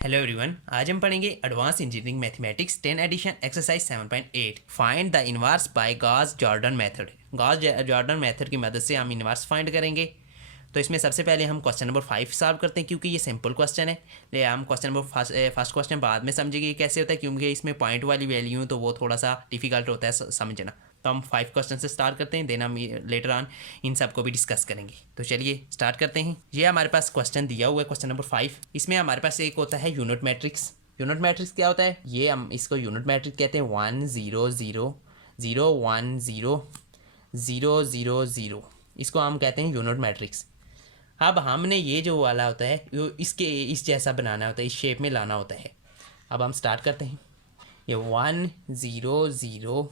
Hello everyone, आज हम पढ़ेंगे advance engineering mathematics 10 edition exercise 7.8 find the inverse by Gauss Jordan method. Gauss Jordan method की मदद से हम इनवर्स फाइंड करेंगे। तो इसमें सबसे पहले हम क्वेश्चन नंबर 5 सॉल्व करते हैं क्योंकि ये सिंपल क्वेश्चन है। ले हम क्वेश्चन नंबर फर्स्ट क्वेश्चन बाद में समझेंगे कैसे होता है, क्योंकि इसमें पॉइंट वाली वैल्यू तो वो थोड़ा सा डिफिकल्ट होता है समझना। तो हम 5 क्वेश्चन से स्टार्ट करते हैं, देन हम लेटर ऑन इन सब को भी डिस्कस करेंगे। तो चलिए स्टार्ट करते हैं। ये हमारे पास क्वेश्चन दिया हुआ है, क्वेश्चन नंबर 5। इसमें हमारे पास एक होता है यूनिट मैट्रिक्स। यूनिट मैट्रिक्स क्या होता है, ये हम इसको यूनिट मैट्रिक्स कहते हैं। 1 0 0 0 1 0 0 0 0, इसको हम कहते हैं यूनिट मैट्रिक्स। अब हमने ये जो वाला होता है इसके इस जैसा बनाना होता है, इस शेप में लाना होता है। अब हम स्टार्ट करते हैं। ये 1 0 0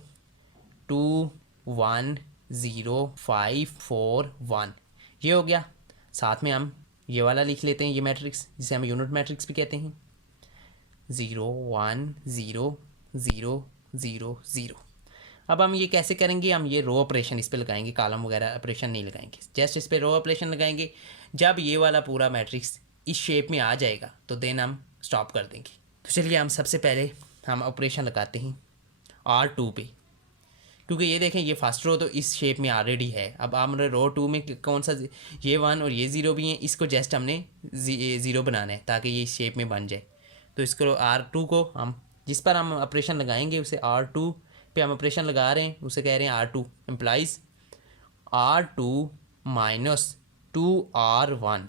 2 1 0 5 4 1, ये हो गया। साथ में हम ये वाला लिख लेते हैं, ये मैट्रिक्स जिसे हम यूनिट मैट्रिक्स भी कहते हैं। 0 1 0 0 0 0। अब हम ये कैसे करेंगे, हम ये रो ऑपरेशन इस पे लगाएंगे, कॉलम वगैरह ऑपरेशन नहीं लगाएंगे, जस्ट इस पे रो ऑपरेशन लगाएंगे। जब ये वाला पूरा मैट्रिक्स इस शेप में आ जाएगा तो देन हम स्टॉप कर देंगे। तो चलिए हम सबसे पहले हम ऑपरेशन लगाते हैं R2 पे, क्योंकि ये देखें ये फर्स्ट रो तो इस शेप में ऑलरेडी है। अब हमने रो 2 में कौन सा, ये 1 और ये 0 भी हैं, इसको जस्ट हमने 0 बनाना है ताकि ये इस शेप में बन जाए। तो इसको R2 को हम जिस पर हम ऑपरेशन लगाएंगे उसे R2 पे हम ऑपरेशन लगा रहे हैं, उसे कह रहे हैं R2 implies R2 minus 2R1।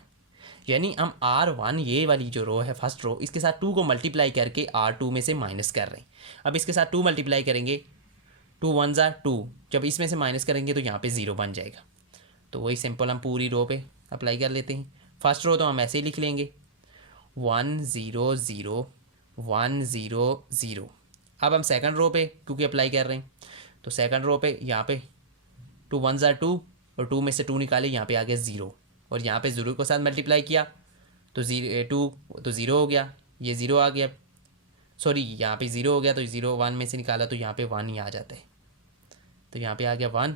यानी हम R1 ये वाली जो रो है फर्स्ट रो, इसके साथ 2 को मल्टीप्लाई करके R2 में से माइनस कर रहे हैं। अब इसके साथ 2 मल्टीप्लाई करेंगे, 2 1 ज़ा 2, जब इसमें से माइनस करेंगे तो यहाँ पे 0 बन जाएगा। तो वही सिंपल हम पूरी रो पे अप्लाई कर लेते हैं। फर्स्ट रो तो हम ऐसे ही लिख लेंगे 1 0 0 1 0 0। अब हम सेकंड रो पे क्योंकि अप्लाई कर रहे हैं, तो सेकंड रो पे यहाँ पे 2 1 ज़ा 2 और 2 में से 2 निकाले, यहाँ पे आ गया 0 और यहाँ पे 0 के साथ मल्टीप्लाई किया तो 2 तो 0 हो गया, ये 0 आ गया, सॉरी यहाँ पे 0 हो गया तो 0 1 में से निकाला तो यहाँ पे 1 ही आ जाता है। तो यहाँ पे आ गया 1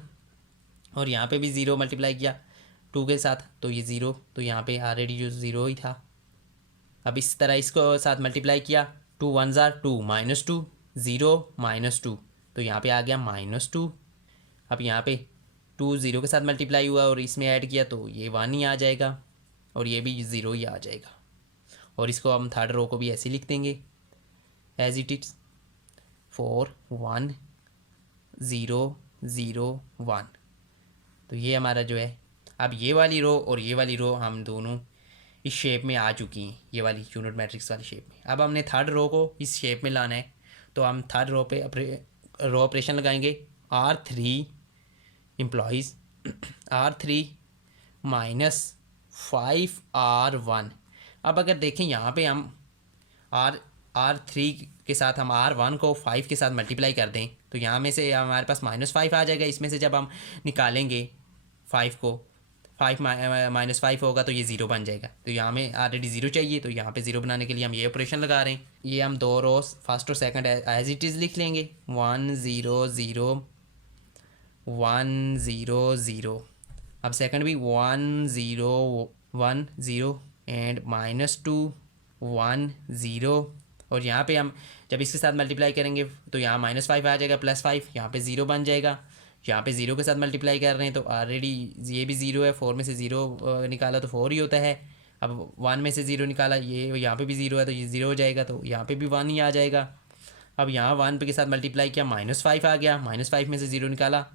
और यहाँ पे भी 0 मल्टीप्लाई किया 2 के साथ तो ये 0, तो यहाँ पे ऑलरेडी जो 0 ही था। अब इस तरह इसको साथ मल्टीप्लाई किया, 2 1 ज़ा 2 माइनस 2 0 माइनस 2, तो यहाँ पे आ गया -2। अब यहाँ पे 2 0 के साथ मल्टीप्लाई हुआ और इसमें ऐड किया तो ये 1 ही आ जाएगा और ये भी 0 ही आ जाएगा। और इसको हम थर्ड रो को भी ऐसे लिख देंगे एज इट इज 4 1 0 0 1। तो ये हमारा जो है, अब ये वाली रो और ये वाली रो हम दोनों इस शेप में आ चुकी हैं, ये वाली यूनिट मैट्रिक्स वाली शेप में। अब हमने थर्ड रो को इस शेप में लाना है, तो हम थर्ड रो पे रो ऑपरेशन लगाएंगे R3 employees R3 minus 5R1। अब अगर देखें यहाँ पे हम R3 के साथ हम R1 को 5 के साथ मल्टीप्लाई कर दें तो यहाँ में से हमारे पास -5 आ जाएगा। इसमें से जब हम निकालेंगे 5 को, 5 माइनस 5 होगा तो ये 0 बन जाएगा। तो यहाँ में ऑलरेडी 0 चाहिए, तो यहाँ पे 0 बनाने के लिए हम ये ऑपरेशन लगा रहे हैं। ये हम दो रोज फर्स्ट और सेकंड एज इट इज़ लिख लेंगे 1 0 0 1 0 0। अब सेकंड भी 1 0 1 0 एंड -2 1 0। और यहाँ पे हम जब इसके साथ मल्टीप्लाई करेंगे तो यहाँ -5 आ जाएगा, +5 यहाँ पे 0 बन जाएगा। यहाँ पे 0 के साथ मल्टीप्लाई कर रहे हैं तो ऑलरेडी ये भी 0 है, 4 में से 0 निकाला तो 4 ही होता है। अब 1 में से 0 निकाला, ये यहाँ पे भी 0 है तो ये 0 हो जाएगा, तो यहाँ पे भी 1 ही आ जाएगा। अब यहाँ 1 पे के साथ मल्टीप्लाई किया, -5 आ गया, -5 में से 0 निकाला,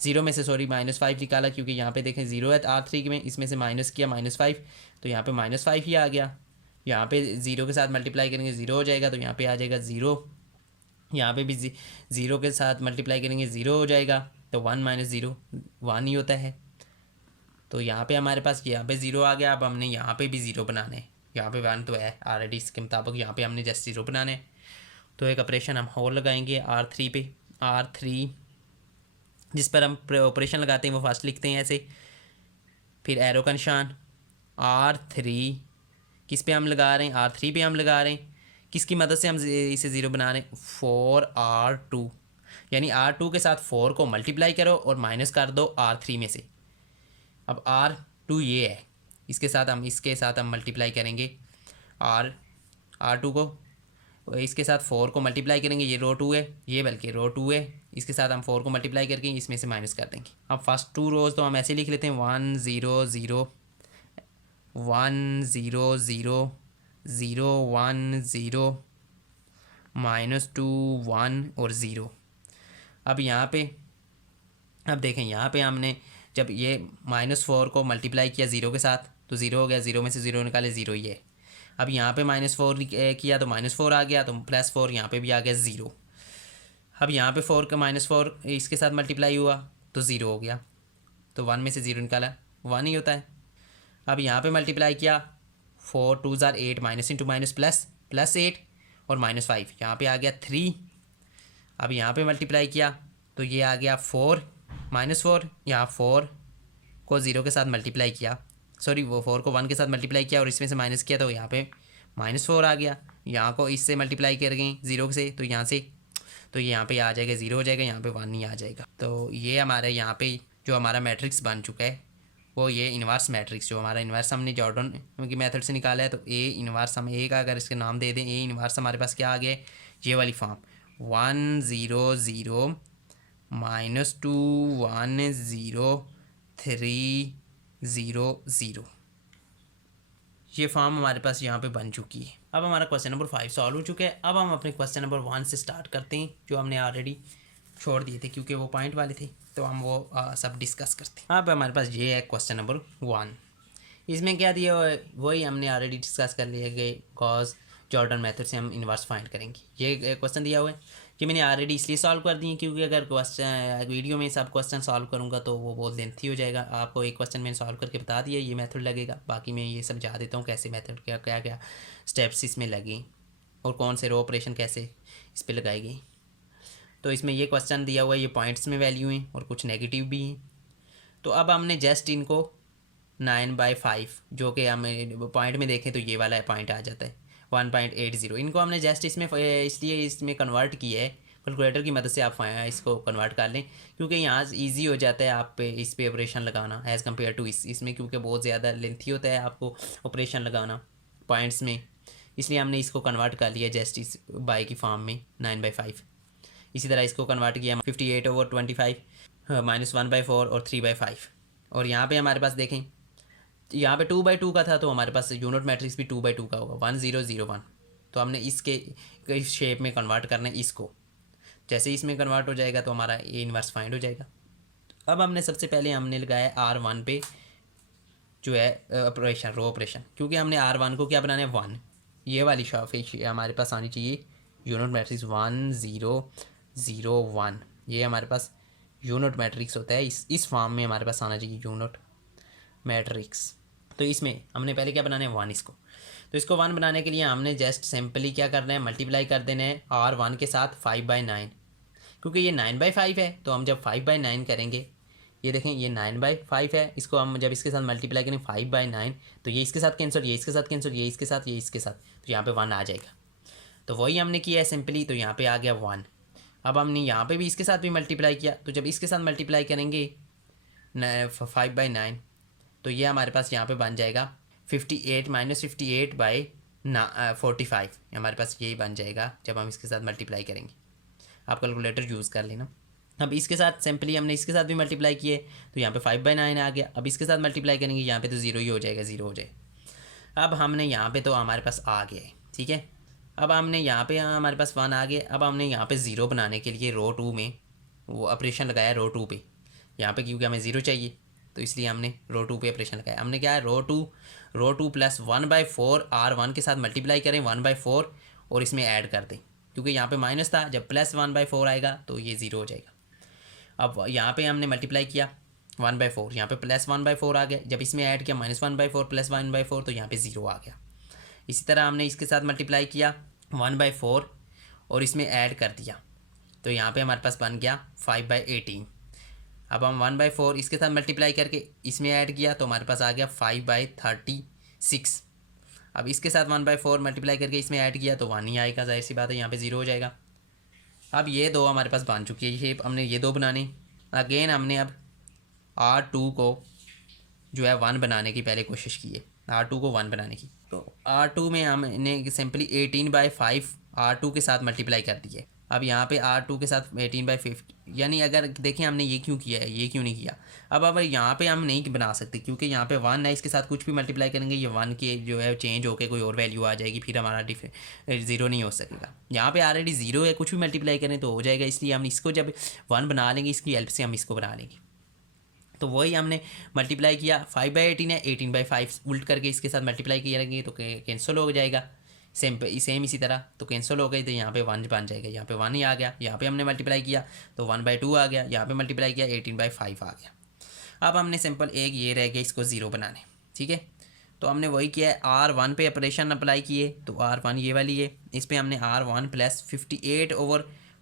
0 में से सॉरी -5 निकाला, क्योंकि यहाँ पे देखें 0 है R3 में, इसमें से माइनस किया -5 तो यहाँ पे -5 ही आ गया। यहाँ पे 0 के साथ मल्टीप्लाई करेंगे 0 हो जाएगा, तो यहाँ पे आ जाएगा 0। यहाँ पे भी 0 के साथ मल्टीप्लाई करेंगे 0 हो जाएगा, तो 1 - 0 1 ही होता है। तो यहाँ पे हमारे पास यहाँ पे 0 आ गया। अब हमने यहाँ पे भी 0 बनाना है, यहाँ पे 1 तो है ऑलरेडी, इसके मुताबिक यहाँ पे हमने जस्ट 0 बनाना है। तो एक ऑपरेशन हम और लगाएंगे R3 पे। R3 जिस पर हम ऑपरेशन लगाते हैं वो फर्स्ट लिखते हैं ऐसे, फिर एरो का निशान R3 किस पे हम लगा रहे हैं, R3 पे हम लगा रहे हैं। किसकी मदद से हम इसे 0 बना रहे हैं, 4R2। यानी R2 के साथ 4 को मल्टीप्लाई करो और माइनस कर दो R3 में से। अब R2 ये है, इसके साथ हम मल्टीप्लाई करेंगे R2 को इसके साथ 4 को मल्टीप्लाई करेंगे, ये रो 2 है, ये बल्कि रो 2 है, इसके साथ हम 4 को मल्टीप्लाई करके इसमें से माइनस कर देंगे। अब फर्स्ट 2 रोज़ तो हम ऐसे लिख लेते हैं 1 0 0 1 0 0 0 1 0 -2 1 और 0। अब यहाँ पे अब देखें, यहाँ पे हमने जब ये -4 को मल्टीप्लाई किया 0 के साथ तो 0 हो गया, 0 में से 0 निकाले 0 ही है। अब यहाँ पे -4 किया तो -4 आ गया, तो +4 यहाँ पे भी आ गया 0। अब यहाँ पे 4 का -4 इसके साथ मल्टीप्लाई हुआ तो 0 हो गया, तो 1 में से 0 निकाला 1 ही होता है। अब यहाँ पे मल्टीप्लाई किया 4 2 ज़ार 8 माइनस इंटू माइनस +8 और -5 यहाँ पे आ गया 3। अब यहाँ पे मल्टीप्लाई किया तो ये आ गया 4 -4, यहाँ 4 को 0 के साथ मल्टीप्लाई किया, सॉरी वो 4 को 1 के साथ मल्टीप्लाई किया और इसमें से माइनस किया तो यहाँ पे -4 आ गया। यहाँ को इससे मल्टीप्लाई कर गए 0 से तो यहाँ से, तो यहाँ पे आ जाएगा 0 हो जाएगा, यहाँ पे 1 ही आ जाएगा। तो ये हमारे यहाँ पे जो हमारा मैट्रिक्स बन चुका है वो ये इन्वर्स मैट्रिक्स, जो हमारा इन्वर्स हमने जॉर्डन की मेथड से निकाला है। तो ए इन्वर्स हम ए का अगर इसके नाम दे दें, ए इन्वर्स हमारे पास क्या आ गया है, ये वाली फॉर्म 1 0 0 -2 1 0 3 0 0, ये फॉर्म हमारे पास यहाँ पे बन चुकी है। अब हमारा क्वेश्चन नंबर 5 सॉल्व हो चुका है। अब हम अपने क्वेश्चन नंबर 1 से स्टार्ट करते हैं, जो हमने ऑलरेडी छोड़ दिए थे क्योंकि वो पॉइंट वाले थे, तो हम वो सब डिस्कस करते हैं। अब हमारे पास ये है क्वेश्चन नंबर 1। इसमें क्या दिया हुआ है वही हमने ऑलरेडी डिस्कस कर लिया कि गॉस जॉर्डन मेथड से हम इन्वर्स फाइंड करेंगे। ये क्वेश्चन दिया हुआ है कि मैंने ऑलरेडी इसलिए सॉल्व कर दिए क्योंकि अगर क्वेश्चन वीडियो में सब क्वेश्चन सॉल्व करूँगा तो वो बहुत लेंथी हो जाएगा। आपको एक क्वेश्चन मैंने सॉल्व करके बता दिया, ये मेथड लगेगा, बाकी मैं ये समझा देता हूँ कैसे मेथड क्या क्या क्या स्टेप्स इसमें लगे और कौन से रो ऑपरेशन कैसे इस पर लगाए गए। तो इसमें ये क्वेश्चन दिया हुआ है, ये पॉइंट्स में वैल्यू हैं और कुछ नेगेटिव भी हैं। तो अब हमने जस्ट इनको 9/5 जो कि हमें पॉइंट में देखें तो ये वाला पॉइंट आ जाता है 1.80, इनको हमने जस्ट इसमें इसलिए इसमें कन्वर्ट किया है, कैलकुलेटर की मदद से आप इसको कन्वर्ट कर लें क्योंकि यहाँ ईजी हो जाता है आप पे इस पे ऑपरेशन लगाना एज़ कम्पेयर टू इसमें, क्योंकि बहुत ज़्यादा लेंथी होता है आपको ऑपरेशन लगाना पॉइंट्स में, इसलिए हमने इसको कन्वर्ट कर लिया जस्ट इस बाई की फॉर्म में 9/5। इसी तरह इसको कन्वर्ट किया 58/25 -1/4 और 3/5। और यहाँ पे हमारे पास देखें, यहाँ पे 2/2 का था तो हमारे पास यूनिट मैट्रिक्स भी 2/2 का होगा 1 0 0 1। तो हमने इसके इस शेप में कन्वर्ट करना है इसको, जैसे इसमें कन्वर्ट हो जाएगा तो हमारा ए इन्वर्स फाइंड हो जाएगा। अब हमने सबसे पहले हमने लगाया R1 पे जो है ऑपरेशन रो ऑपरेशन, क्योंकि हमने R1 को क्या बनाना है 1, ये वाली शॉपिश हमारे पास आनी चाहिए यूनिट मैट्रिक्स 1 0 0 1, ये हमारे पास यूनिट मैट्रिक्स होता है, इस फॉर्म में हमारे पास आना चाहिए यूनिट मैट्रिक्स। तो इसमें हमने पहले क्या बनाना है 1 इसको, तो इसको 1 बनाने के लिए हमने जस्ट सिंपली क्या करना है मल्टीप्लाई कर देना है R1 के साथ 5/9, क्योंकि ये 9/5 है तो हम जब 5/9 करेंगे, ये देखें ये 9/5 है, इसको हम जब इसके साथ मल्टीप्लाई करें 5/9 तो ये इसके साथ कैंसिल, ये इसके साथ कैंसिल, ये इसके साथ, ये इसके साथ, तो यहाँ पे 1 आ जाएगा। तो वही हमने किया है सिंपली, तो यहाँ पे आ गया 1। अब हमने यहाँ पे भी इसके साथ भी मल्टीप्लाई किया, तो जब इसके साथ मल्टीप्लाई करेंगे 5/9 तो ये हमारे पास यहाँ पे बन जाएगा 58 -58/45, हमारे पास यही बन जाएगा जब हम इसके साथ मल्टीप्लाई करेंगे। आप कैलकुलेटर यूज़ कर लेना। अब इसके साथ सिंपली हमने इसके साथ भी मल्टीप्लाई किए तो यहाँ पे 5/9 आ गया। अब इसके साथ मल्टीप्लाई करेंगे यहाँ पे तो 0 ही हो जाएगा, 0 हो जाएगा। अब हमने यहाँ पे तो हमारे पास आ गया है, ठीक है। अब हमने यहाँ पे हमारे पास 1 आ गया। अब हमने यहाँ पे 0 बनाने के लिए रो 2 में वो ऑपरेशन लगाया रो 2 पे, यहाँ पे क्योंकि हमें 0 चाहिए तो इसलिए हमने रो 2 पे ऑपरेशन लगाया। हमने क्या है रो 2 प्लस 1/4 R1 के साथ मल्टीप्लाई करें 1/4 और इसमें ऐड कर दें, क्योंकि यहाँ पे माइनस था, जब प्लस 1/4 आएगा तो ये 0 हो जाएगा। अब यहाँ पे हमने मल्टीप्लाई किया 1/4, यहाँ पे प्लस 1/4 आ गया, जब इसमें ऐड किया -1/4 प्लस 1/4 तो यहाँ पे 0 आ गया। इसी तरह हमने इसके साथ मल्टीप्लाई किया 1/4 और इसमें ऐड कर दिया तो यहाँ पे हमारे पास बन गया 5/18। अब हम 1/4 इसके साथ मल्टीप्लाई करके इसमें ऐड किया तो हमारे पास आ गया 5/36। अब इसके साथ 1/4 मल्टीप्लाई करके इसमें ऐड किया तो 1 ही आएगा, जाहिर सी बात है यहाँ पे 0 हो जाएगा। अब ये दो हमारे पास बन चुकी है शेप, हमने ये दो बनाने। अगेन हमने अब R2 को जो है 1 बनाने की पहले कोशिश की है, R2 को 1 बनाने की। तो R2 में हमने सिंपली 18/5 R2 के साथ मल्टीप्लाई कर दिए। अब यहाँ पे R2 के साथ 18/50, यानी अगर देखिए हमने ये क्यों किया है, ये क्यों नहीं किया। अब यहाँ पे हम नहीं बना सकते क्योंकि यहाँ पे 1 है, इसके साथ कुछ भी मल्टीप्लाई करेंगे ये 1 की जो है चेंज होकर कोई और वैल्यू आ जाएगी, फिर हमारा ज़ीरो नहीं हो सकेगा। यहाँ पे ऑलरेडी ज़ीरो है, कुछ भी मल्टीप्लाई करें तो हो जाएगा, इसलिए हम इसको जब 1 बना लेंगे इसकी हेल्प से हम इसको बना लेंगे। तो वही हमने मल्टीप्लाई किया, 5/18 है, 18/5 उल्ट करके इसके साथ मल्टीप्लाई करेंगे तो कैंसिल हो जाएगा। सेम इसी तरह तो कैंसिल हो गई, तो यहाँ पे 1 बन जाएगा, यहाँ पे 1 ही आ गया। यहाँ पे हमने मल्टीप्लाई किया तो 1/2 आ गया, यहाँ पे मल्टीप्लाई किया 18/5 आ गया। अब हमने सिंपल एक ये रह गया इसको ज़ीरो बनाने, ठीक है। तो हमने वही किया है, R1 पे ऑपरेशन अप्लाई किए, तो R1 ये वाली है, इस पर हमने R1 +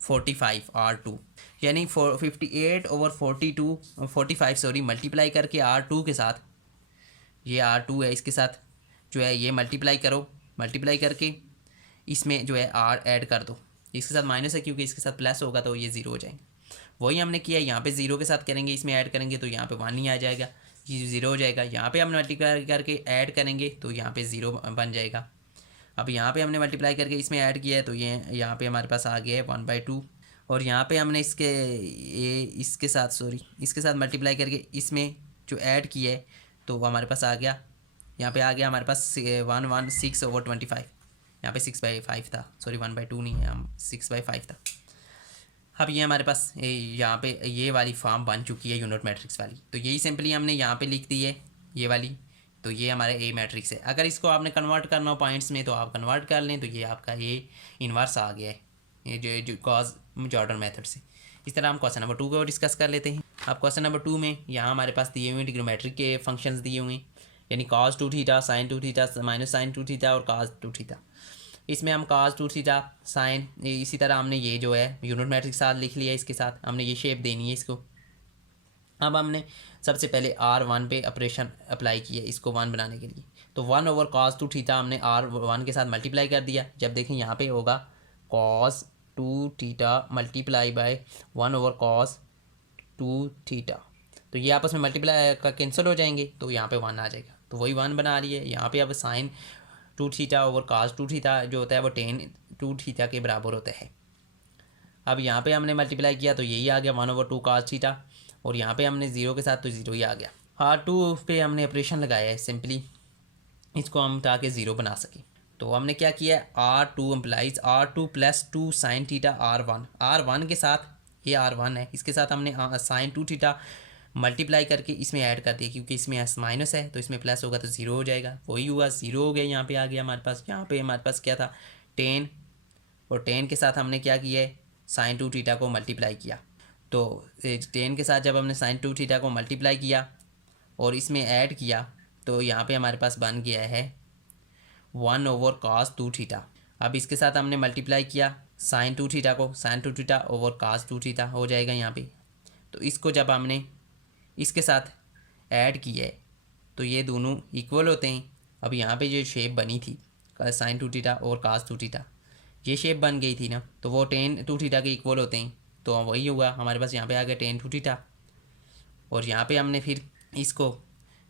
58/45 R2, यानी 58/45 सॉरी मल्टीप्लाई करके R2 के साथ, ये R2 है इसके साथ जो है ये मल्टीप्लाई करो, मल्टीप्लाई करके इसमें जो है R ऐड कर दो, इसके साथ माइनस है क्योंकि इसके साथ प्लस होगा तो ये ज़ीरो हो जाएंगे। वही हमने किया, यहाँ पे ज़ीरो के साथ करेंगे, इसमें ऐड करेंगे तो यहाँ पे 1 ही आ जाएगा, ये ज़ीरो हो जाएगा। यहाँ पे हम मल्टीप्लाई करके ऐड करेंगे तो यहाँ पे ज़ीरो बन जाएगा। अब यहाँ पे हमने मल्टीप्लाई करके इसमें ऐड किया है तो ये यहाँ पे हमारे पास आ गया है 1/2, और यहाँ पे हमने इसके साथ मल्टीप्लाई करके इसमें जो ऐड किया है तो वो हमारे पास आ गया, यहाँ पे आ गया हमारे पास 116/25, यहाँ पे 6/5 था, सॉरी 1/2 नहीं है, हम 6/5 था। अब ये हमारे पास यहाँ पे ये वाली फॉर्म बन चुकी है यूनिट मैट्रिक्स वाली, तो यही सिंपली हमने यहाँ पे लिख दी है ये वाली, तो ये हमारे ए मैट्रिक्स है। अगर इसको आपने कन्वर्ट करना हो पॉइंट्स में तो आप कन्वर्ट कर लें, तो ये आपका ए इन्वर्स आ गया है, ये जो गॉस जॉर्डन मेथड से। इस तरह हम क्वेश्चन नंबर 2 को डिस्कस कर लेते हैं। अब क्वेश्चन नंबर 2 में यहाँ हमारे पास दिए हुए ट्रिग्नोमेट्रिक के फंक्शंस दिए हुए हैं, यानी cos 2θ, sin 2θ, -sin 2θ और cos 2θ। इसमें हम cos 2θ sin, इसी तरह हमने ये जो है यूनिट मैट्रिक्स साथ लिख लिया, इसके साथ हमने ये शेप देनी है इसको। अब हमने सबसे पहले R1 पे ऑपरेशन अप्लाई किया इसको 1 बनाने के लिए, तो 1/cos 2θ हमने R1 के साथ मल्टीप्लाई कर दिया। जब देखें यहाँ पे होगा cos 2θ मल्टीप्लाई बाय 1/cos 2θ, तो ये आपस में मल्टीप्लाई का कैंसिल हो जाएंगे, तो यहाँ पे 1 आ जाएगा, तो वही 1 बना लिए। यहाँ पे अब sin 2θ/cos 2θ जो होता है वो tan 2θ के बराबर होता है। अब यहाँ पे हमने मल्टीप्लाई किया तो यही आ गया 1/2cos θ, और यहाँ पे हमने ज़ीरो के साथ तो ज़ीरो ही आ गया। R2 पे हमने ऑपरेशन लगाया है सिंपली इसको हम ताकि ज़ीरो बना सकें, तो हमने क्या किया है, R2 implies R2 + 2 sin θ R1 के साथ, ये R1 है, इसके साथ हमने sin 2θ मल्टीप्लाई करके इसमें ऐड कर दिया, क्योंकि इसमें माइनस है तो इसमें प्लस होगा तो ज़ीरो हो जाएगा। वही हुआ, ज़ीरो हो गया, यहाँ पे आ गया हमारे पास। यहाँ पे हमारे पास क्या था, tan, और tan के साथ हमने क्या किया है, sin 2θ को मल्टीप्लाई किया। तो tan के साथ जब हमने sin 2θ को मल्टीप्लाई किया और इसमें ऐड किया तो यहाँ पे हमारे पास बन गया है 1/cos 2θ। अब इसके साथ हमने मल्टीप्लाई किया sin 2θ को, sin 2θ/cos 2θ हो जाएगा यहाँ पे। तो इसको जब हमने इसके साथ ऐड किया है तो ये दोनों इक्वल होते हैं। अब यहाँ पे जो शेप बनी थी sin 2θ और cos 2θ, ये शेप बन गई थी ना, तो वो tan 2θ के इक्वल होते हैं, तो वही हुआ हमारे पास। यहाँ पे आ गया tan 2θ, और यहाँ पे हमने फिर इसको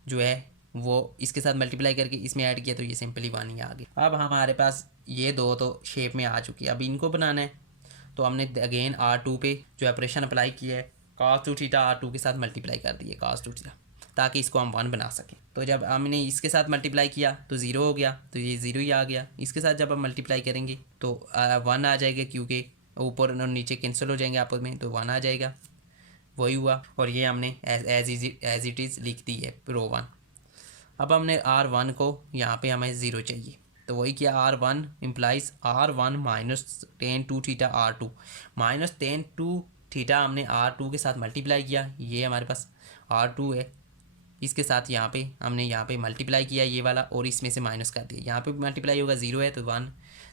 जो है वो इसके साथ मल्टीप्लाई करके इसमें ऐड किया तो ये सिंपली 1 ही आ गया। अब हमारे पास ये दो तो शेप में आ चुकी है, अब इनको बनाना है तो हमने अगेन R2 पे जो ऑपरेशन अप्लाई किया है, cos 2θ R2 के साथ मल्टीप्लाई कर दिए cos 2θ, ताकि इसको हम 1 बना सकें। तो जब हमने इसके साथ मल्टीप्लाई किया तो ज़ीरो हो गया, तो ये ज़ीरो ही आ गया। इसके साथ जब हम मल्टीप्लाई करेंगे तो 1 आ जाएगा, क्योंकि ऊपर और नीचे कैंसिल हो जाएंगे आपस में, तो 1 आ जाएगा। वही हुआ, और ये हमने एज इट इज़ लिख दी है रो 1। अब हमने R1 को यहाँ पे हमें ज़ीरो चाहिए, तो वही किया, R1 implies R1 -tan 2θ R2 -tan 2θ हमने R2 के साथ मल्टीप्लाई किया। ये हमारे पास R2 है, इसके साथ यहाँ पे हमने यहाँ पे मल्टीप्लाई किया ये वाला, और इसमें से माइनस कर दिया। यहाँ पे मल्टीप्लाई होगा, ज़ीरो है तो 1,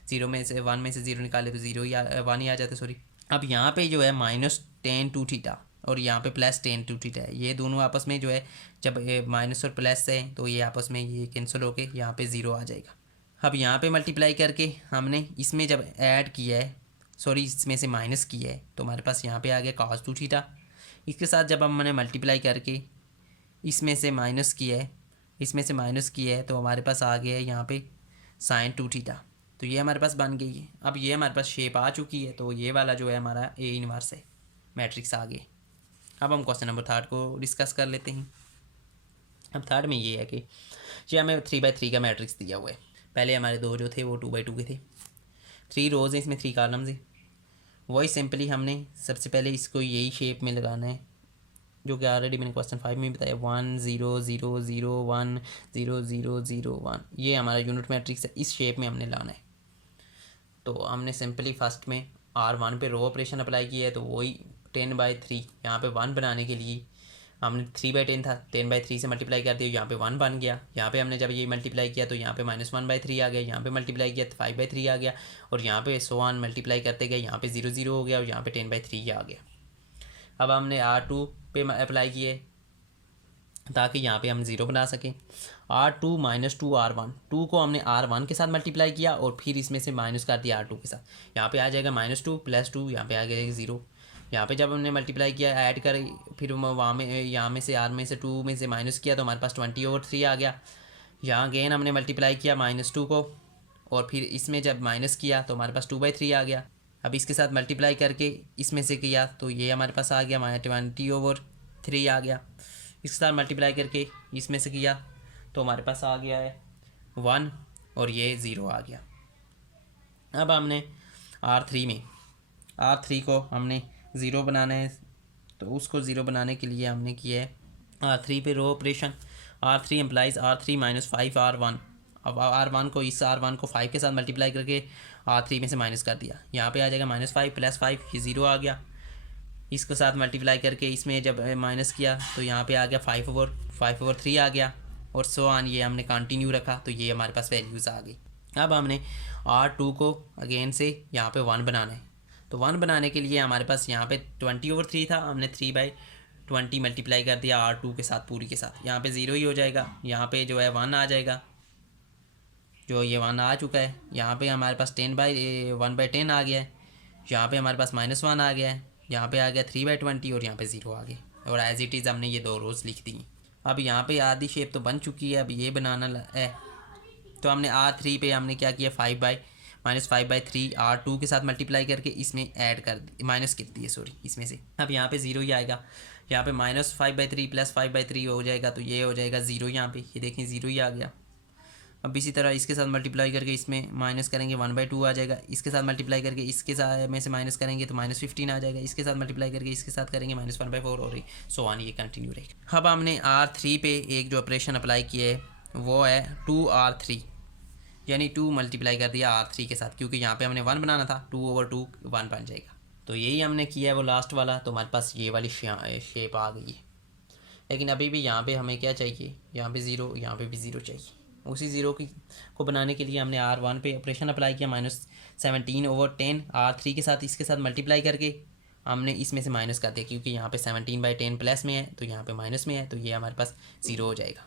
ज़ीरो में से 1 में से ज़ीरो निकाले तो ज़ीरो ही 1 ही आ जाता है, सॉरी। अब यहाँ पे जो है -tan 2θ और यहाँ पे +tan 2θ है, ये दोनों आपस में जो है जब माइनस और प्लस है तो ये आपस में ये कैंसिल होके यहाँ पे ज़ीरो आ जाएगा। अब यहाँ पे मल्टीप्लाई करके हमने इसमें जब ऐड किया है, सॉरी इसमें से माइनस किया है, तो हमारे पास यहाँ पे आ गया cos 2θ। इसके साथ जब हमने मल्टीप्लाई करके इसमें से माइनस किया है, तो हमारे पास आ गया है यहाँ पे साइन 2 थीटा। तो ये हमारे पास बन गई है। अब ये हमारे पास शेप आ चुकी है, तो ये वाला जो है हमारा ए इनवर्स है, मैट्रिक्स आ गए। अब हम क्वेश्चन नंबर 3 को डिस्कस कर लेते हैं। अब 3 में ये है कि ये हमें 3/3 का मैट्रिक्स दिया हुआ है। पहले हमारे 2 जो थे वो 2/2 के थे, 3 रोज़ हैं, इसमें 3 कॉलम्स हैं। वही सिंपली हमने सबसे पहले इसको यही शेप में लगाना है, जो कि ऑलरेडी मैंने क्वेश्चन 5 में बताया, 1 0 0 0 1 0 0 0 1। ये हमारा यूनिट मैट्रिक्स है, इस शेप में हमने लाना है। तो हमने सिंपली फर्स्ट में R1 पे रो ऑपरेशन अप्लाई किया है, तो वही 10/3 यहाँ पे 1 बनाने के लिए हमने 3/10 था, 10/3 से मल्टीप्लाई कर दिया, यहाँ पे 1 बन गया। यहाँ पे हमने जब ये मल्टीप्लाई किया तो यहाँ पे -1/3 आ गया, यहाँ पे मल्टीप्लाई किया तो 5/3 आ गया, और यहाँ पे सो ऑन मल्टीप्लाई करते गए, यहाँ पे 0 0 हो गया और यहाँ पे 10/3 आ गया। अब हमने R2 पे अप्लाई किए ताकि यहाँ पे हम 0 बना सकें। R2 - 2 R1, 2 को हमने R1 के साथ मल्टीप्लाई किया और फिर इसमें से माइनस कर दिया R2 के साथ। यहाँ पे आ जाएगा -2 + 2, यहाँ पे आ जाएगा 0। यहाँ पे जब हमने मल्टीप्लाई किया ऐड कर, फिर वहाँ में यहाँ में से R में से 2 में से माइनस किया तो हमारे पास 20/3 आ गया। यहाँ अगेन हमने मल्टीप्लाई किया -2 को, और फिर इसमें जब माइनस किया तो हमारे पास 2/3 आ गया। अब इसके साथ मल्टीप्लाई करके इसमें से किया तो ये हमारे पास आ गया -20/3 आ गया। इसके साथ मल्टीप्लाई करके इसमें से किया तो हमारे पास आ गया है 1 और ये 0 आ गया। अब हमने R3 को हमने 0 बनाना है, तो उसको 0 बनाने के लिए हमने किया है R3 पे row operation. R3 implies R3 - 5 R1। अब R1 को इस R1 को 5 के साथ मल्टीप्लाई करके R3 में से माइनस कर दिया, यहाँ पे आ जाएगा -5 + 5, ये 0 आ गया। इसके साथ मल्टीप्लाई करके इसमें जब माइनस किया तो यहाँ पे आ गया 5/3 आ गया, और सो ऑन ये हमने कंटिन्यू रखा, तो ये हमारे पास वैल्यूज़ आ गई। अब हमने R2 को अगेन से यहाँ पे 1 बनाना है, तो 1 बनाने के लिए हमारे पास यहाँ पे 20/3 था, हमने 3/20 मल्टीप्लाई कर दिया R2 के साथ पूरी के साथ। यहाँ पे 0 ही हो जाएगा, यहाँ पे जो है 1 आ जाएगा, जो ये 1 आ चुका है। यहाँ पे हमारे पास 1/10 आ गया है, यहाँ पे हमारे पास -1 आ गया है, यहाँ पे आ गया 3/20 और यहाँ पे 0 आ गया, और एज इट इज़ हमने ये 2 रोज़ लिख दी। अब यहाँ पे आधी शेप तो बन चुकी है, अब ये बनाना है। तो हमने R3 पे हमने क्या किया, -5/3 R2 के साथ मल्टीप्लाई करके इसमें ऐड कर दी, माइनस कर दिए सॉरी इसमें से। अब यहाँ पे 0 ही आएगा, यहाँ पे -5/3 + 5/3 हो जाएगा, तो ये हो जाएगा 0 यहाँ पे, ये देखें 0 ही आ गया। अब इसी तरह इसके साथ मल्टीप्लाई करके इसमें माइनस करेंगे 1/2 आ जाएगा, इसके साथ मल्टीप्लाई करके इसके साथ में से माइनस करेंगे तो -15 आ जाएगा, इसके साथ मल्टीप्लाई करके इसके साथ करेंगे -1/4, और सो ऑन ये कंटिन्यू रहेगा। अब हमने R3 पे एक जो ऑपरेशन अप्लाई किया है वो है 2R3, यानी 2 मल्टीप्लाई कर दिया R3 के साथ, क्योंकि यहाँ पे हमने 1 बनाना था, 2/2 1 बन जाएगा। तो यही हमने किया है वो लास्ट वाला, तो हमारे पास ये वाली शेप आ गई है। लेकिन अभी भी यहाँ पे हमें क्या चाहिए, यहाँ पे 0, यहाँ पे भी 0 चाहिए। उसी 0 को बनाने के लिए हमने R1 पे ऑपरेशन अप्लाई किया, -17/10 R3 के साथ इसके साथ मल्टीप्लाई करके हमने इसमें से माइनस कर दिया, क्योंकि यहाँ पे 17/10 प्लस में है तो यहाँ पे माइनस में है, तो ये हमारे पास 0 हो जाएगा।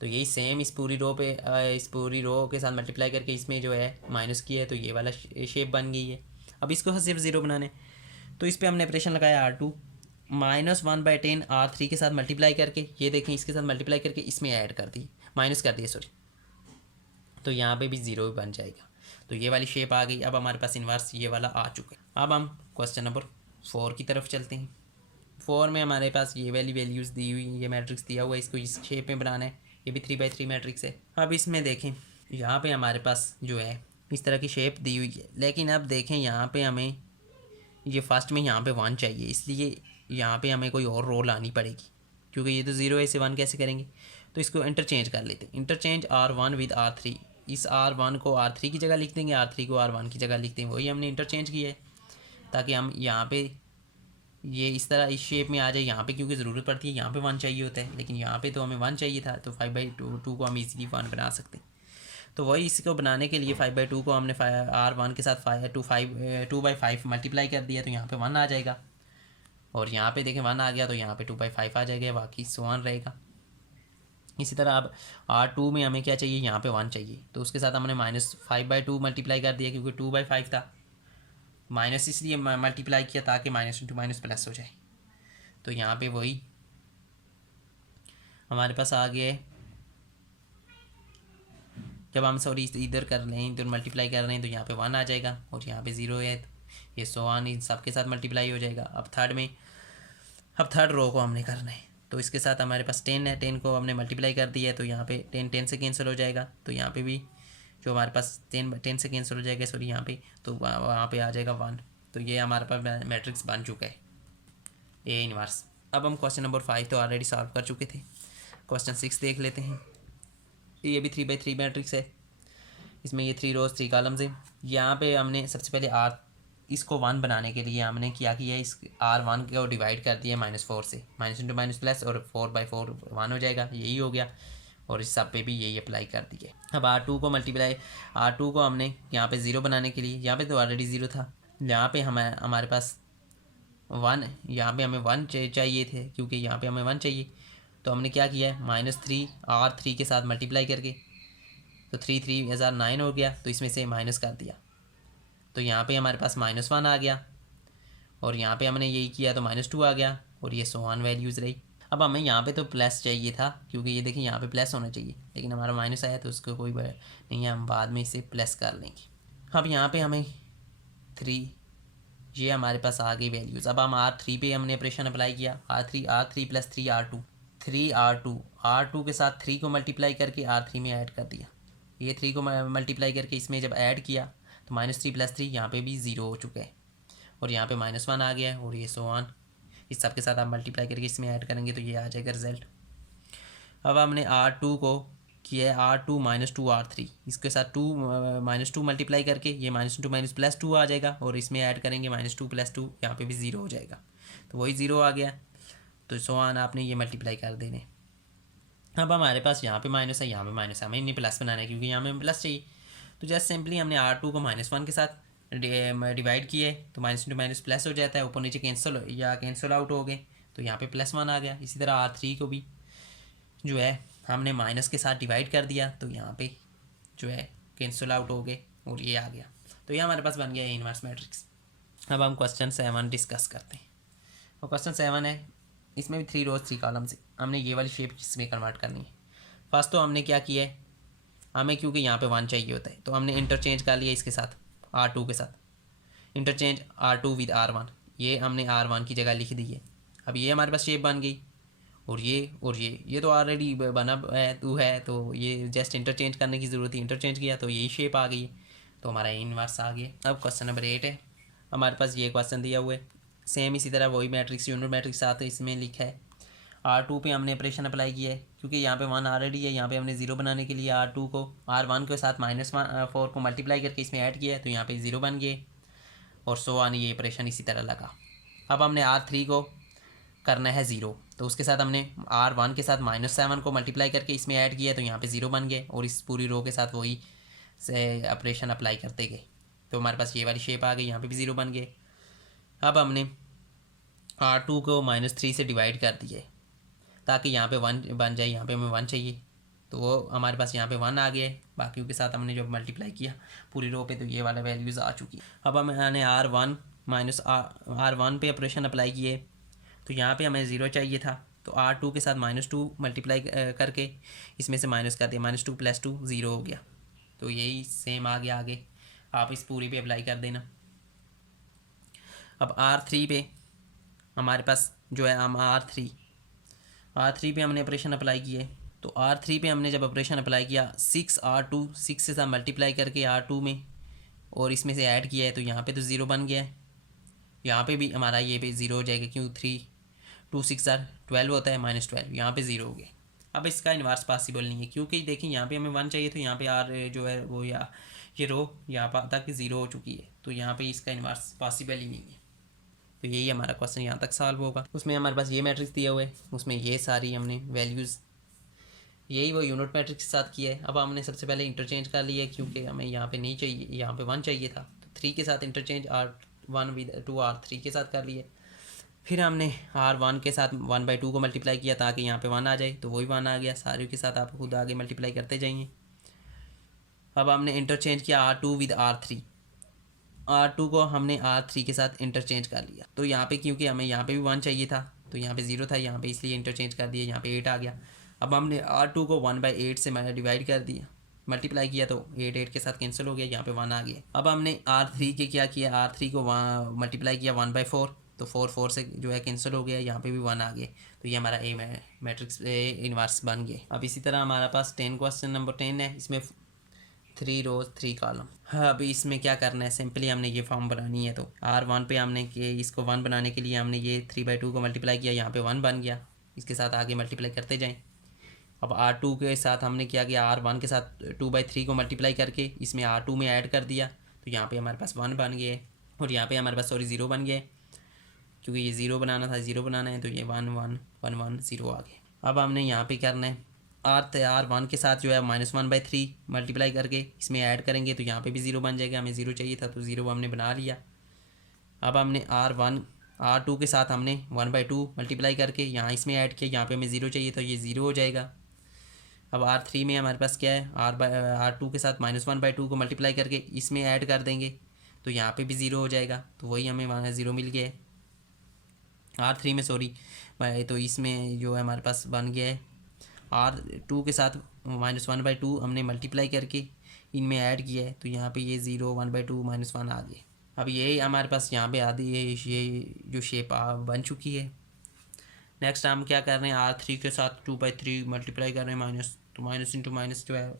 तो यही सेम इस पूरी रो के साथ मल्टीप्लाई करके इसमें जो है माइनस किया है, तो ये वाला शेप बन गई है। अब इसको सिर्फ 0 बनाने, तो इस पर हमने ऑपरेशन लगाया R2 -1/10 R3 के साथ मल्टीप्लाई करके, ये देखें इसके साथ मल्टीप्लाई करके इसमें ऐड कर दी, माइनस कर दिए सॉरी, तो यहाँ पे भी 0 बन जाएगा। तो ये वाली शेप आ गई। अब हमारे पास इन्वर्स ये वाला आ चुका है। अब हम क्वेश्चन नंबर 4 की तरफ चलते हैं। 4 में हमारे पास ये वाली वैल्यूज़ दी हुई, ये मैट्रिक्स दिया हुआ है, इसको इस शेप में बनाना है, ये भी 3/3 मैट्रिक्स है। अब इसमें देखें यहाँ पे हमारे पास जो है इस तरह की शेप दी हुई है, लेकिन अब देखें यहाँ पे हमें ये फर्स्ट में यहाँ पे 1 चाहिए, इसलिए यहाँ पे हमें कोई और रो लानी पड़ेगी, क्योंकि ये तो 0 है, इसे 1 कैसे करेंगे। तो इसको इंटरचेंज कर लेते हैं, इंटरचेंज R1 विद R3। इस R1 को R3 की जगह लिख देंगे, R3 को R1 की जगह लिख देंगे, वही हमने इंटरचेंज किया है ताकि हम यहाँ पे ये इस तरह इस शेप में आ जाए। यहाँ पे क्योंकि ज़रूरत पड़ती है, यहाँ पे 1 चाहिए होता है, लेकिन यहाँ पे तो हमें 1 चाहिए था, तो 5/2 को हम इजीली 1 बना सकते हैं। तो वही इसको बनाने के लिए 5/2 को हमने R1 के साथ 2/5 मल्टीप्लाई कर दिया, तो यहाँ पे 1 आ जाएगा, और यहाँ पे देखें 1 आ गया, तो यहाँ पे 2/5 आ जाएगा, बाकी सो ऑन रहेगा। इसी तरह अब R2 में हमें क्या चाहिए, यहाँ पे 1 चाहिए, तो उसके साथ हमने -5/2 मल्टीप्लाई कर दिया, क्योंकि 2/5 था, माइनस इसलिए मल्टीप्लाई किया ताकि -* प्लस हो जाए। तो यहाँ पे वही हमारे पास आ गया है जब हम सॉरी इधर कर रहे हैं, इधर मल्टीप्लाई कर रहे हैं तो यहाँ पे 1 आ जाएगा और यहाँ पे 0 है, तो ये सो ऑन इन सब के साथ मल्टीप्लाई हो जाएगा। अब थर्ड रो को हमने करना है, तो इसके साथ हमारे पास 10 है, 10 को हमने मल्टीप्लाई कर दिया है, तो यहाँ पे 10 से कैंसिल हो जाएगा, तो यहाँ पे भी जो हमारे पास 10 से कैंसिल हो जाएगा सॉरी यहाँ पे, तो वहाँ पे आ जाएगा 1। तो ये हमारे पास मैट्रिक्स बन चुका है ए इनवर्स। अब हम क्वेश्चन नंबर 5 तो ऑलरेडी सॉल्व कर चुके थे, क्वेश्चन 6 देख लेते हैं। ये भी 3/3 मैट्रिक्स है, इसमें ये 3 रोज 3 कॉलम्स हैं। यहाँ पे हमने सबसे पहले आर इसको 1 बनाने के लिए हमने क्या किया है, इस R1 को डिवाइड कर दिया -4 से, माइनस इंटू माइनस प्लस, और 4/4 1 हो जाएगा, यही हो गया, और इस सब पे भी यही अप्लाई कर दिए। अब R2 को R2 को हमने यहाँ पे 0 बनाने के लिए, यहाँ पे तो ऑलरेडी 0 था, यहाँ पे हमारे पास 1, यहाँ पे हमें 1 चाहिए थे, क्योंकि यहाँ पे हमें 1 चाहिए, तो हमने क्या किया है -3 R3 के साथ मल्टीप्लाई करके, तो 3 3 हज़ार 9 हो गया, तो इसमें से माइनस कर दिया, तो यहाँ पे हमारे पास -1 आ गया, और यहाँ पे हमने यही किया तो -2 आ गया, और ये सो ऑन वैल्यूज़ रही। अब हमें यहाँ पे तो प्लस चाहिए था, क्योंकि ये देखिए यहाँ पे प्लस होना चाहिए, लेकिन हमारा माइनस आया, तो उसको कोई नहीं है, हम बाद में इसे प्लस कर लेंगे। अब यहाँ पे हमें 3, ये हमारे पास आ गई वैल्यूज़। अब हम R3 पे हमने ऑपरेशन अप्लाई किया, R3 + 3 R2 के साथ 3 को मल्टीप्लाई करके R3 में ऐड कर दिया, ये 3 को मल्टीप्लाई करके इसमें जब ऐड किया तो -3 + 3 यहाँ पे भी 0 हो चुका है, और यहाँ पे -1 आ गया है, और ये सो ऑन इस सब के साथ आप मल्टीप्लाई करके इसमें ऐड करेंगे तो ये आ जाएगा रिजल्ट। अब हमने R2 को किया है R2 - 2 R3, इसके साथ -2 मल्टीप्लाई करके ये -2 +2 आ जाएगा, और इसमें ऐड करेंगे -2 + 2, यहाँ पे भी 0 हो जाएगा, तो वही 0 आ गया, तो सो ऑन आपने ये मल्टीप्लाई कर देने। अब हमारे पास यहाँ पे माइनस है, यहाँ पे माइनस है, हमें इन्हें प्लस बनाना है, क्योंकि यहाँ में प्लस चाहिए, तो जस्ट सिंपली हमने R2 को -1 के साथ डिवाइड किए, तो -* प्लस हो जाता है, ऊपर नीचे कैंसिल आउट हो गए, तो यहाँ पे +1 आ गया। इसी तरह R3 को भी जो है हमने माइनस के साथ डिवाइड कर दिया, तो यहाँ पे जो है कैंसिल आउट हो गए, और ये आ गया, तो ये हमारे पास बन गया इनवर्स मैट्रिक्स। अब हम क्वेश्चन 7 डिस्कस करते हैं, और क्वेश्चन 7 है, इसमें भी 3 रोज 3 कॉलम्स, हमने ये वाली शेप इसमें कन्वर्ट करनी है। फर्स्ट तो हमने क्या किया है, हमें क्योंकि यहाँ पे 1 चाहिए होता है, तो हमने इंटरचेंज कर लिया इसके साथ, R2 के साथ इंटरचेंज R2 विद R1, ये हमने R1 की जगह लिख दी है। अब ये हमारे पास शेप बन गई, और ये तो ऑलरेडी बना है, तो ये जस्ट इंटरचेंज करने की ज़रूरत है, इंटरचेंज किया तो यही शेप आ गई, तो हमारा इनवर्स आ गया। अब क्वेश्चन नंबर 8 है, हमारे पास ये क्वेश्चन दिया हुआ है, सेम इसी तरह वही मैट्रिक्स यूनिट मैट्रिक्स साथ इसमें लिखा है। R2 पे हमने ऑपरेशन अप्लाई किया है, क्योंकि यहाँ पे 1 ऑलरेडी है, यहाँ पे हमने 0 बनाने के लिए R2 को R1 के साथ -4 को मल्टीप्लाई करके इसमें ऐड किया है, तो यहाँ पे 0 बन गए, और सो ऑन ये ऑपरेशन इसी तरह लगा। अब हमने R3 को करना है 0, तो उसके साथ हमने R1 के साथ -7 को मल्टीप्लाई करके इसमें ऐड किया, तो यहाँ पे 0 बन गए, और इस पूरी रो के साथ वही से ऑपरेशन अप्लाई करते गए, तो हमारे पास ये वाली शेप आ गई, यहाँ पे भी 0 बन गए। अब हमने R2 को -3 से डिवाइड कर दिए, ताकि यहाँ पे 1 बन जाए, यहाँ पे हमें 1 चाहिए, तो वो हमारे पास यहाँ पे 1 आ गया है, बाकियों के साथ हमने जब मल्टीप्लाई किया पूरी रो पे, तो ये वाला वैल्यूज़ आ चुकी। अब हमने R1 पे ऑपरेशन अप्लाई किए, तो यहाँ पे हमें 0 चाहिए था, तो R2 के साथ -2 मल्टीप्लाई करके इसमें से माइनस कर दिया, -2 + 2 0 हो गया, तो यही सेम आ गया आगे, आप इस पूरी पे अप्लाई कर देना। अब R3 पे हमारे पास जो है, हम R3 पे हमने ऑपरेशन अप्लाई किए, तो R3 पे हमने जब ऑपरेशन अप्लाई किया 6 से साथ मल्टीप्लाई करके R2 में, और इसमें से ऐड किया है, तो यहाँ पे तो 0 बन गया है, यहाँ पे भी हमारा ये पे 0 हो जाएगा, क्यों 2 6 12 होता है, -12, यहाँ पे 0 हो गया। अब इसका इन्वर्स पॉसिबल नहीं है, क्योंकि देखिए यहाँ पे हमें 1 चाहिए, तो यहाँ पे R जो है वो ये रो यहाँ पर तक 0 हो चुकी है, तो यहाँ पे इसका इन्वर्स पॉसिबल ही नहीं है। तो यही हमारा क्वेश्चन यहाँ तक सॉल्व होगा। उसमें हमारे पास ये मैट्रिक्स दिया हुआ है, उसमें ये सारी हमने वैल्यूज़ यही वो यूनिट मैट्रिक्स के साथ किया है। अब हमने सबसे पहले इंटरचेंज कर लिया है, क्योंकि हमें यहाँ पे नहीं चाहिए, यहाँ पे 1 चाहिए था, तो 3 के साथ इंटरचेंज R1 विद 2 R3 के साथ कर लिए। फिर हमने R1 के साथ 1/2 को मल्टीप्लाई किया, ताकि यहाँ पे 1 आ जाए, तो वही 1 आ गया, सारे के साथ आप खुद आगे मल्टीप्लाई करते जाइए। अब हमने इंटरचेंज किया R2 विद R2 को हमने R3 के साथ इंटरचेंज कर लिया, तो यहाँ पे क्योंकि हमें यहाँ पे भी 1 चाहिए था, तो यहाँ पे 0 था, यहाँ पे इसलिए इंटरचेंज कर दिया, यहाँ पे 8 आ गया। अब हमने R2 को 1/8 से डिवाइड कर दिया, मल्टीप्लाई किया तो 8 के साथ कैंसिल हो गया, यहाँ पे 1 आ गया। अब हमने R3 के क्या किया, R3 को मल्टीप्लाई किया 1/4, तो 4 से जो है कैंसिल हो गया, यहाँ पे भी 1 आ गया। तो ये हमारा ए मैट्रिक्स ए इन्वर्स बन गया। अब इसी तरह हमारा पास क्वेश्चन नंबर 10 है, इसमें 3 रोज 3 कॉलम। हाँ, अभी इसमें क्या करना है, सिंपली हमने ये फॉर्म बनानी है। तो R1 पे हमने कि इसको 1 बनाने के लिए हमने ये 3/2 को मल्टीप्लाई किया, यहाँ पे 1 बन गया, इसके साथ आगे मल्टीप्लाई करते जाएं। अब R2 के साथ हमने क्या किया, R1 के साथ 2/3 को मल्टीप्लाई करके इसमें R2 में ऐड कर दिया, तो यहाँ पे हमारे पास 1 बन गया है। और यहाँ पे हमारे पास 0 बन गया है, क्योंकि ये 0 बनाना था, 0 बनाना है, तो ये 1 1 1 1 0 आ गया। अब हमने यहाँ पे करना है R1 के साथ जो है -1/3 मल्टीप्लाई करके इसमें ऐड करेंगे, तो यहाँ पे भी 0 बन जाएगा, हमें 0 चाहिए था तो 0 हमने बना लिया। अब हमने R2 के साथ हमने 1/2 मल्टीप्लाई करके यहाँ इसमें ऐड किया, यहाँ पे हमें 0 चाहिए था, ये 0 हो जाएगा। अब R3 में हमारे पास क्या है, R2 के साथ -1/2 को मल्टीप्लाई करके इसमें ऐड कर देंगे, तो यहाँ पे भी 0 हो जाएगा, तो वही हमें वहाँ 0 मिल गया है R3 में, सॉरी। तो इसमें जो है हमारे पास बन गया है R2 के साथ -1/2 हमने मल्टीप्लाई करके इनमें ऐड किया है, तो यहाँ पे ये 0 1/2 -1 आ गया। अब ये हमारे पास यहाँ पे आधी ये जो शेप बन चुकी है। नेक्स्ट हम क्या कर रहे हैं, R3 के साथ 2/3 मल्टीप्लाई कर रहे हैं माइनस, तो माइनस इंटू माइनस जो है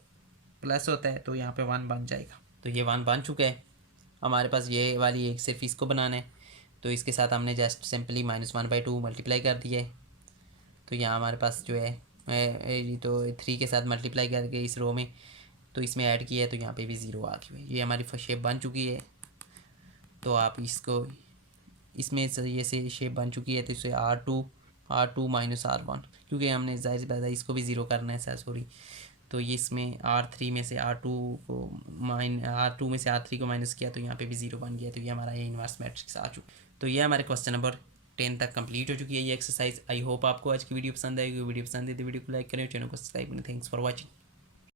प्लस होता है, तो यहाँ पे 1 बन जाएगा। तो ये 1 बन चुका है। हमारे पास ये वाली एक सिर्फ इसको बनाना है, तो इसके साथ हमने जस्ट सिंपली -1/2 मल्टीप्लाई कर दिया है, तो यहाँ हमारे पास जो है तो 3 के साथ मल्टीप्लाई करके इस रो में तो इसमें ऐड किया है, तो यहाँ पे भी 0 आ गई। ये हमारी शेप बन चुकी है। तो आप इसको इसमें ये से शेप बन चुकी है, तो इसे R2 -R1, क्योंकि हमने जाहिर सी बात है इसको भी 0 करना है सर, सॉरी। तो ये इसमें R3 में से R2 में से R3 को माइनस किया, तो यहाँ पे भी 0 बन गया, तो ये हमारा ये इन्वर्स मैट्रिक्स आ चुका। तो ये हमारे क्वेश्चन नंबर 10 तक कंप्लीट हो चुकी है ये एक्सरसाइज। आई होप आपको आज की वीडियो पसंद आएगी। वीडियो पसंद है तो वीडियो को लाइक करें, चैनल को सब्सक्राइब करें। Thanks for watching.